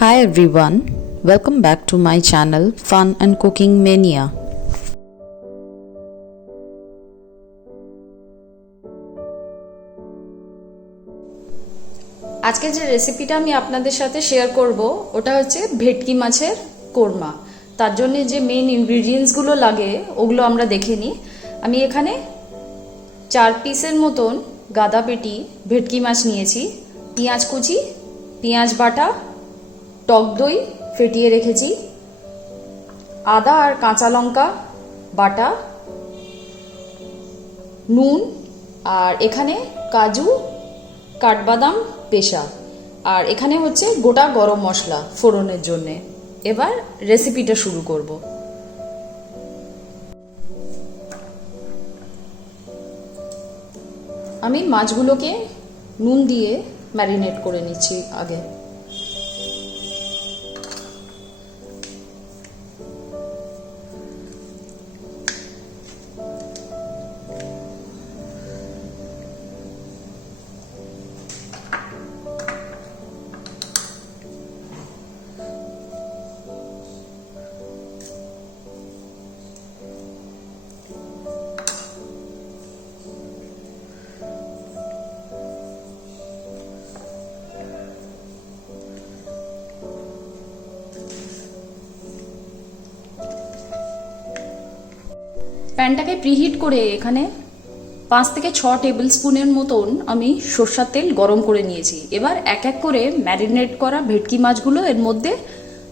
Hi everyone, welcome back to my channel Fun and Cooking Mania. আজকে যে রেসিপিটা আমি আপনাদের সাথে শেয়ার করব ওটা হচ্ছে ভেটকি মাছের কোরমা। তার জন্য যে মেইন ইনগ্রেডিয়েন্টসগুলো লাগে ওগুলো আমরা দেখে নিই। আমি এখানে 4 পিসের মতন গাদা পেটি ভেটকি মাছ নিয়েছি, পেঁয়াজ কুচি, পেঁয়াজ বাটা, টক দই ফেটিয়ে রেখেছি, আদা আর কাঁচা লঙ্কা বাটা, নুন, আর এখানে কাজু, কাঠবাদাম পেশা, আর এখানে হচ্ছে গোটা গরম মশলা ফোড়নের জন্যে। এবার রেসিপিটা শুরু করব। আমি মাছগুলোকে নুন দিয়ে ম্যারিনেট করে নিচ্ছি আগে। প্যানটাকে প্রিহিট করে এখানে 5 থেকে 6 টেবিল স্পুনের মতন আমি সরষের তেল গরম করে নিয়েছি। এবার এক এক করে ম্যারিনেট করা ভেটকি মাছগুলো এর মধ্যে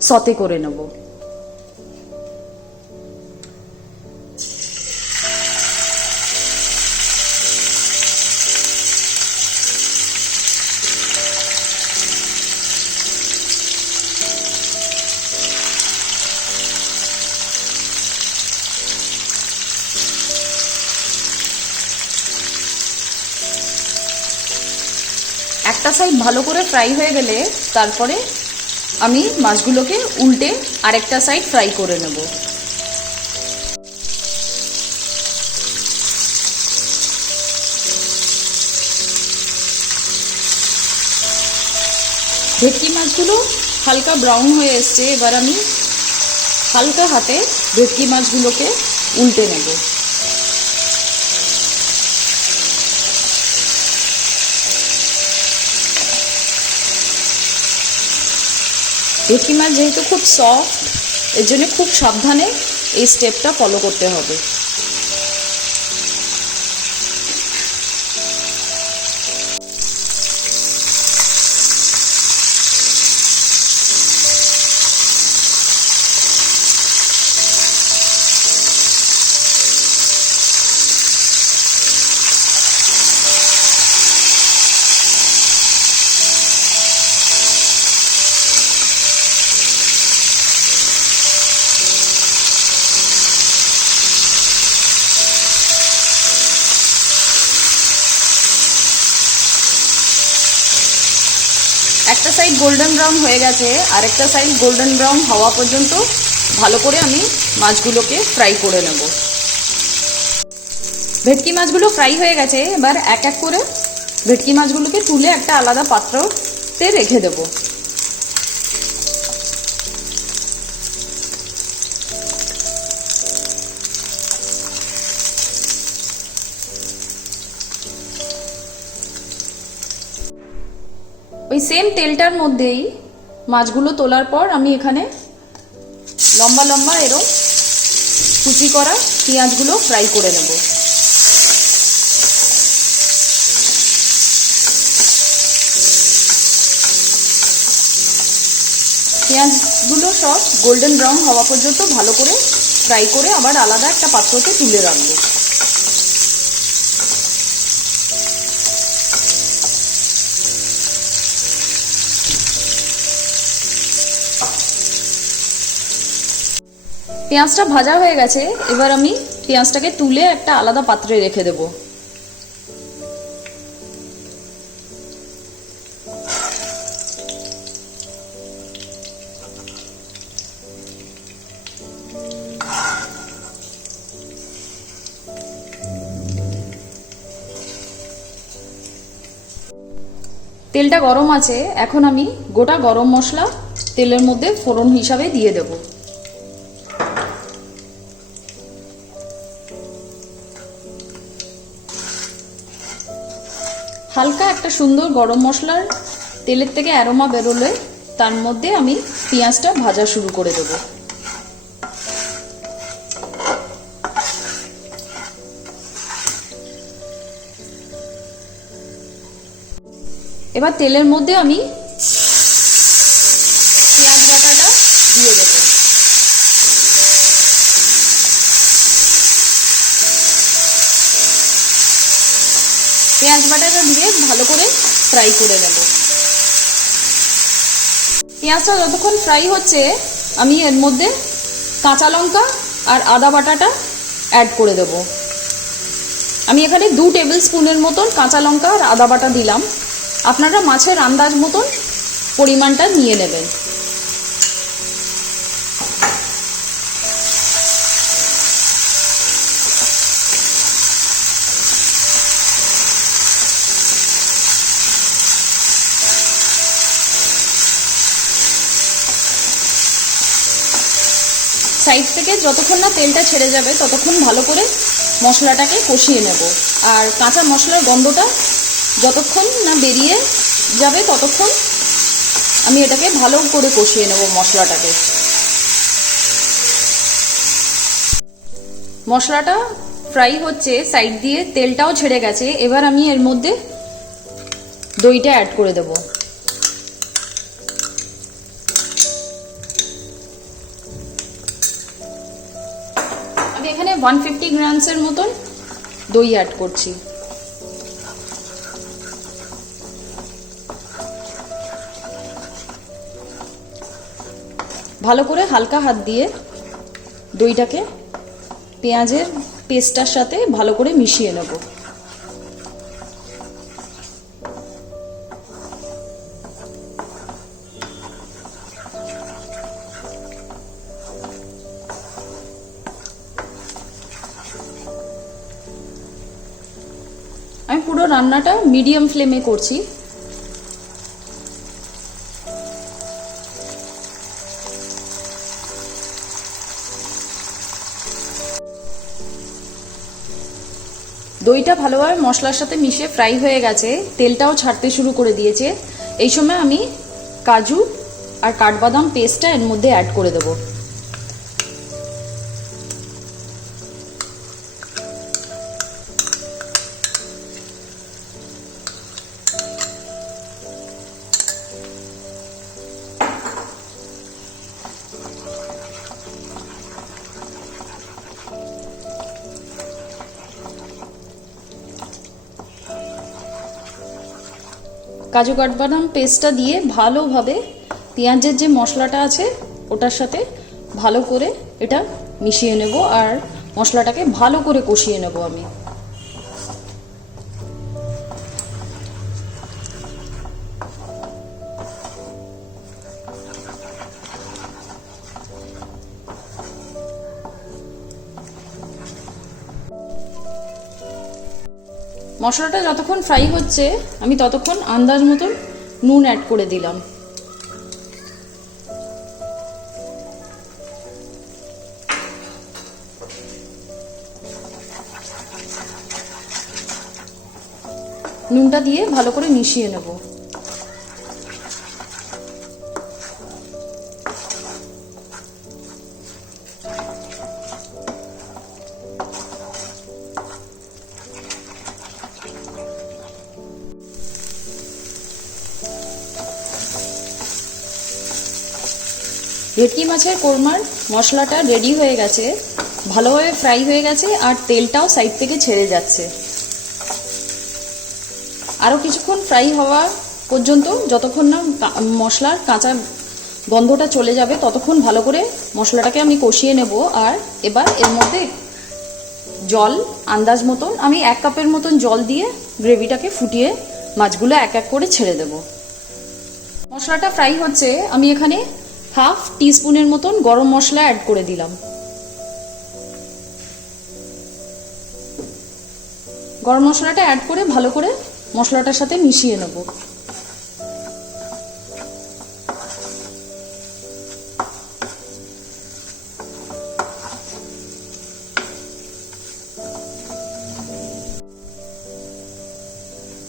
সতে করে নেব। একটা সাইড ভালো করে ফ্রাই হয়ে গেলে তারপরে আমি মাছগুলোকে উল্টে আরেকটা সাইড ফ্রাই করে নেব। ভেটকি মাছগুলো হালকা ব্রাউন হয়ে এসছে। এবার আমি হালকা হাতে ভেটকি মাছগুলোকে উল্টে নেব। ভেটকি মাছ যেহেতু খুব সফট, এর জন্য খুব সাবধানে এই স্টেপটা ফলো করতে হবে। একটা সাইড গোল্ডেন ব্রাউন হয়ে গেছে, আরেকটা সাইড গোল্ডেন ব্রাউন হওয়া পর্যন্ত ভালো করে আমি মাছগুলোকে ফ্রাই করে নেব। ভেটকি মাছগুলো ফ্রাই হয়ে গেছে। এবার এক এক করে ভেটকি মাছগুলোকে তুলে একটা আলাদা পাত্রতে রেখে দেব। ওই সেম তেলটার মধ্যেই মাছগুলো তোলার পর আমি এখানে লম্বা লম্বা এরকম কুচি করা পেঁয়াজগুলো ফ্রাই করে নেব। পেঁয়াজগুলো সব গোল্ডেন ব্রাউন হওয়া পর্যন্ত ভালো করে ফ্রাই করে আবার আলাদা একটা পাত্রতে তুলে রাখবো। পেঁয়াজটা ভাজা হয়ে গেছে। এবার আমি পেঁয়াজটাকে তুলে একটা আলাদা পাত্রে রেখে দেব। তেলটা গরম আছে, এখন আমি গোটা গরম মশলা তেলের মধ্যে ফোড়ন হিসাবে দিয়ে দেব। হালকা একটা সুন্দর গরম মশলার তেলের থেকে অ্যারোমা বেরোলে তার মধ্যে আমি পেঁয়াজটা ভাজা শুরু করে দেব। এবার তেলের মধ্যে আমি পেঁয়াজ বাটাটা দিয়ে দেব। পেঁয়াজ বাটাটা দিয়ে ভালো করে ফ্রাই করে নেব। পেঁয়াজটা যতক্ষণ ফ্রাই হচ্ছে আমি এর মধ্যে কাঁচা লঙ্কা আর আদা বাটাটা অ্যাড করে দেব। আমি এখানে 2 টেবিল স্পুনের মতন কাঁচা লঙ্কা আর আদা বাটা দিলাম। আপনারা মাছের আন্দাজ মতন পরিমাণটা নিয়ে নেবেন। সাইড থেকে যতক্ষণ না তেলটা ছেড়ে যাবে ততক্ষণ ভালো করে মশলাটাকে কষিয়ে নেব। আর কাঁচা মশলার গন্ধটা যতক্ষণ না বেরিয়ে যাবে ততক্ষণ আমি এটাকে ভালো করে কষিয়ে নেব মশলাটাকে। মশলাটা ফ্রাই হচ্ছে, সাইড দিয়ে তেলটাও ছেড়ে গেছে। এবার আমি এর মধ্যে দইটা অ্যাড করে দেব। আমি এখানে 150 গ্রামসের মতন দই অ্যাড করছি। ভালো করে হালকা হাত দিয়ে দইটাকে পেঁয়াজের পেস্টটার সাথে ভালো করে মিশিয়ে নেব। আমি পুরো রান্নাটা মিডিয়াম ফ্লেমে করছি। দইটা ভালোভাবে মশলার সাথে মিশে ফ্রাই হয়ে গেছে, তেলটাও ছাড়তে শুরু করে দিয়েছে। এই সময় আমি কাজু আর কাঠবাদাম পেস্টটা এর মধ্যে অ্যাড করে দেব। কাজু কাঠবাদাম পেস্টটা দিয়ে ভালোভাবে পেঁয়াজের যে মশলাটা আছে ওটার সাথে ভালো করে এটা মিশিয়ে নেব আর মশলাটাকে ভালো করে কষিয়ে নেব আমি। মশলাটা যতক্ষণ ফ্রাই হচ্ছে আমি ততক্ষণ আন্দাজ মতন নুন অ্যাড করে দিলাম। নুনটা দিয়ে ভালো করে মিশিয়ে নেব। ভেটকি মাছের কোরমার মশলাটা রেডি হয়ে গেছে, ভালোভাবে ফ্রাই হয়ে গেছে আর তেলটাও সাইড থেকে ছেড়ে যাচ্ছে। আরও কিছুক্ষণ ফ্রাই হওয়া পর্যন্ত, যতক্ষণ না মশলার কাঁচা গন্ধটা চলে যাবে ততক্ষণ ভালো করে মশলাটাকে আমি কষিয়ে নেব। আর এবার এর মধ্যে জল আন্দাজ মতন আমি 1 কাপের মতন জল দিয়ে গ্রেভিটাকে ফুটিয়ে মাছগুলো এক এক করে ছেড়ে দেব। মশলাটা ফ্রাই হচ্ছে, আমি এখানে 1/2 টিস্পুনের মতন গরম মশলা অ্যাড করে দিলাম। গরম মশলাটা অ্যাড করে ভালো করে মশলাটার সাথে মিশিয়ে নেব।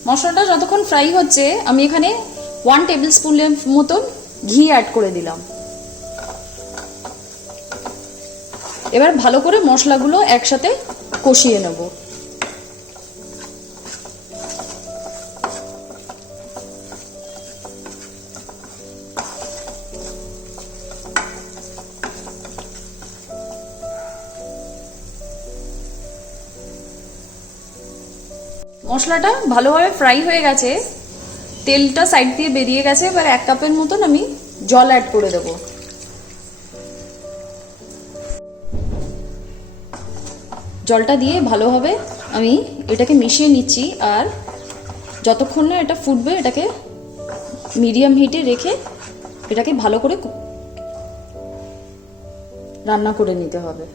মশলাটা যতক্ষণ ফ্রাই হচ্ছে আমি এখানে 1 টেবিল স্পুনের মতন ঘি অ্যাড করে দিলাম। এবার ভালো করে মশলাগুলো একসাথে কষিয়ে নেব। মশলাটা ভালোভাবে ফ্রাই হয়ে গেছে, তেলটা সাইড দিয়ে বেরিয়ে গেছে। এবার 1 কাপের মতন আমি জল অ্যাড করে দেব। জলটা দিয়ে ভালোভাবে আমি এটাকে মিশিয়ে নিচ্ছি, আর যতক্ষণ না এটা ফুটবে এটাকে মিডিয়াম হিটে রেখে এটাকে ভালো করে রান্না করে নিতে হবে।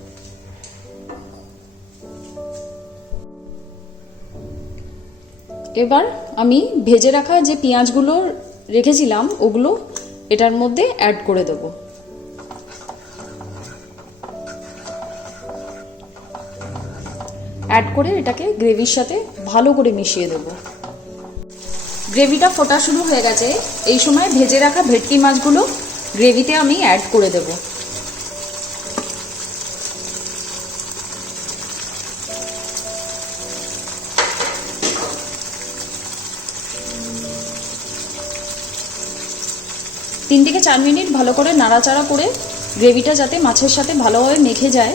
এবার আমি ভেজে রাখা যে পেঁয়াজগুলো রেখেছিলাম ওগুলো এটার মধ্যে অ্যাড করে দেব। অ্যাড করে এটাকে গ্রেভির সাথে ভালো করে মিশিয়ে দেব। গ্রেভিটা ফোটা শুরু হয়ে গেছে, এই সময় ভেজে রাখা ভেটকি মাছগুলো গ্রেভিতে আমি অ্যাড করে দেব। তিন থেকে 4 মিনিট ভালো করে নাড়াচাড়া করে গ্রেভিটা যাতে মাছের সাথে ভালোভাবে মেখে যায়,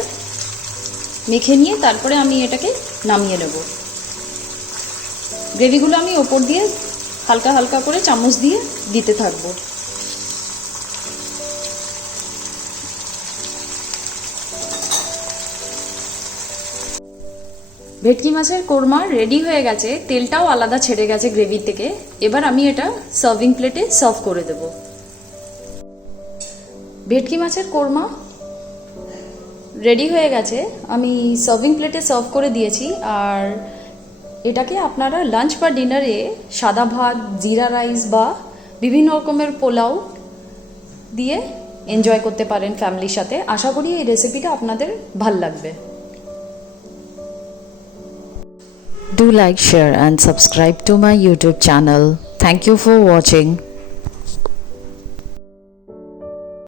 মেখে নিয়ে তারপরে আমি এটাকে নামিয়ে নেব। গ্রেভিগুলো আমি ওপর দিয়ে হালকা হালকা করে চামচ দিয়ে দিতে থাকব। ভেটকি মাছের কোরমা রেডি হয়ে গেছে, তেলটাও আলাদা ছেড়ে গেছে গ্রেভি থেকে। এবার আমি এটা সার্ভিং প্লেটে সার্ভ করে দেব। ভেটকি মাছের কোরমা রেডি হয়ে গেছে, আমি সার্ভিং প্লেটে সার্ভ করে দিয়েছি। আর এটাকে আপনারা লাঞ্চ বা ডিনারে সাদা ভাত, জিরা রাইস বা বিভিন্ন রকমের পোলাও দিয়ে এনজয় করতে পারেন ফ্যামিলির সাথে। আশা করি এই রেসিপিটা আপনাদের ভাল লাগবে। Do like, share and subscribe to my YouTube channel. Thank you for watching.